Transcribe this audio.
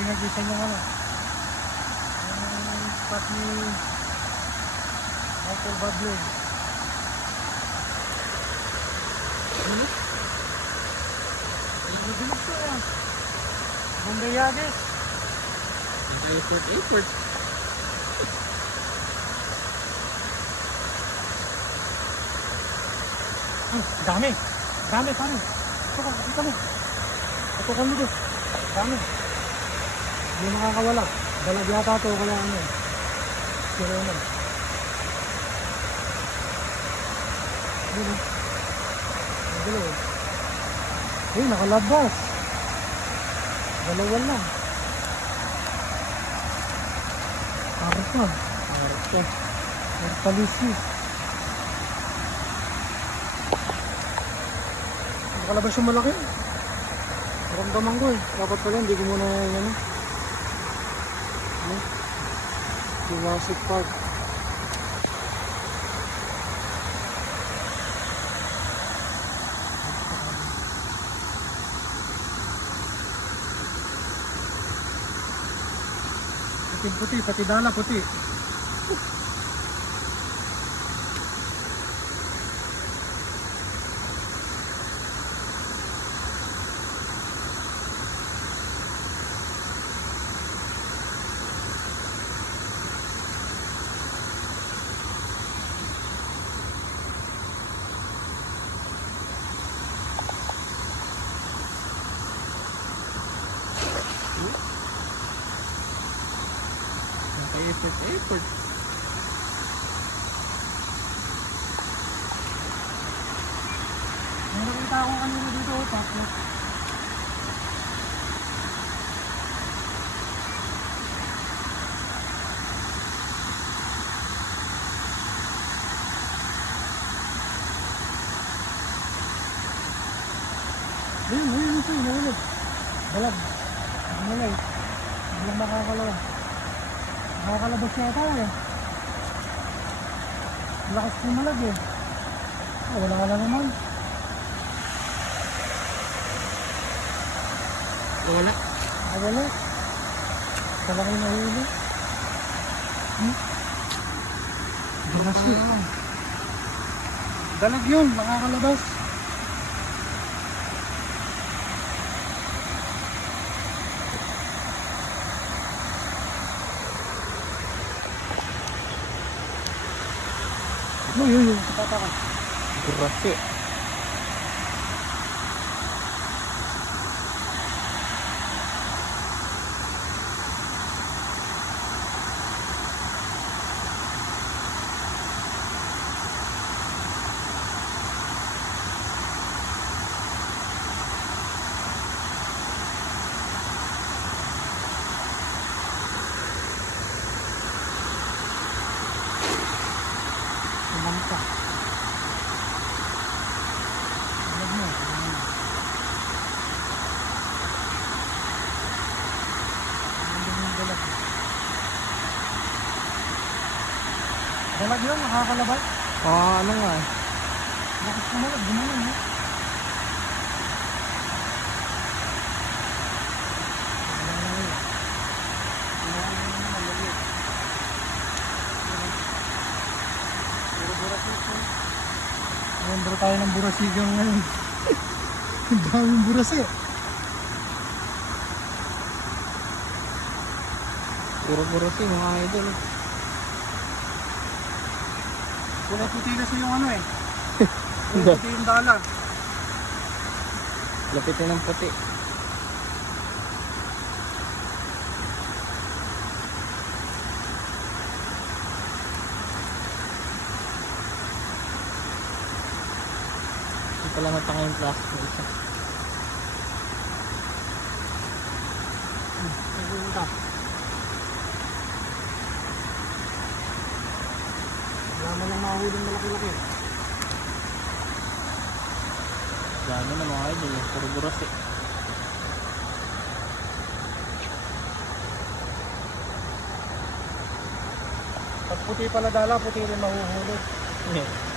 pinag-isa yung ano. Yung spot ni Michael Bublé. Ano? Ano bilis ko yan? Bombay Yades. Airport, airport. Hmm, dami. Dami pare. Ito ka, ito mo. Ito ka dito. Dami. Hindi makakawala. Dalag yata ito kaya ano. Sira naman. Dito. Dito. Eh, nakalabas. Dalawa lang. Harap na. Harap siya. Nagpalisis. Nakalabas yung malaki. Naramdaman ko eh. Dapat pala hindi ko muna yung ano. Ano? Jurassic Park. Puti puti, pati dala puti. Naka-airport, airport. May nakita akong kanina dito, oh, tapos Ayun, ayun, ito, nahulog. Balag. Malay. Hindi lang makakalabas. Makakalabas yata eh. Lakas pumalag eh. Oh, wala ka na naman. Wala. Ah, wala. Talaki na huli. Hmm? Dalas yun. Dalag yun, makakalabas. Ano yun yun? Tataka. Kumanta. Dalag mo. Dalag. Dalag. Yun, nakakalabas. Ah, ano nga eh. Bakit kumalag? Gumanon, no? Membro tayo ng burasigang ngayon. Ang daming burasi. Puro-puro si mga idol. Kulay puti kasi yung ano eh. Kulay puti yung dala. Lapitin ng puti. Hindi pala nataka yung plastic na isa. Nagpunta. Wala man lang mahuling malaki-laki. Dami na mga idol. Puro buras eh. Pag puti pala dala, puti rin mahuhulog. Yeah.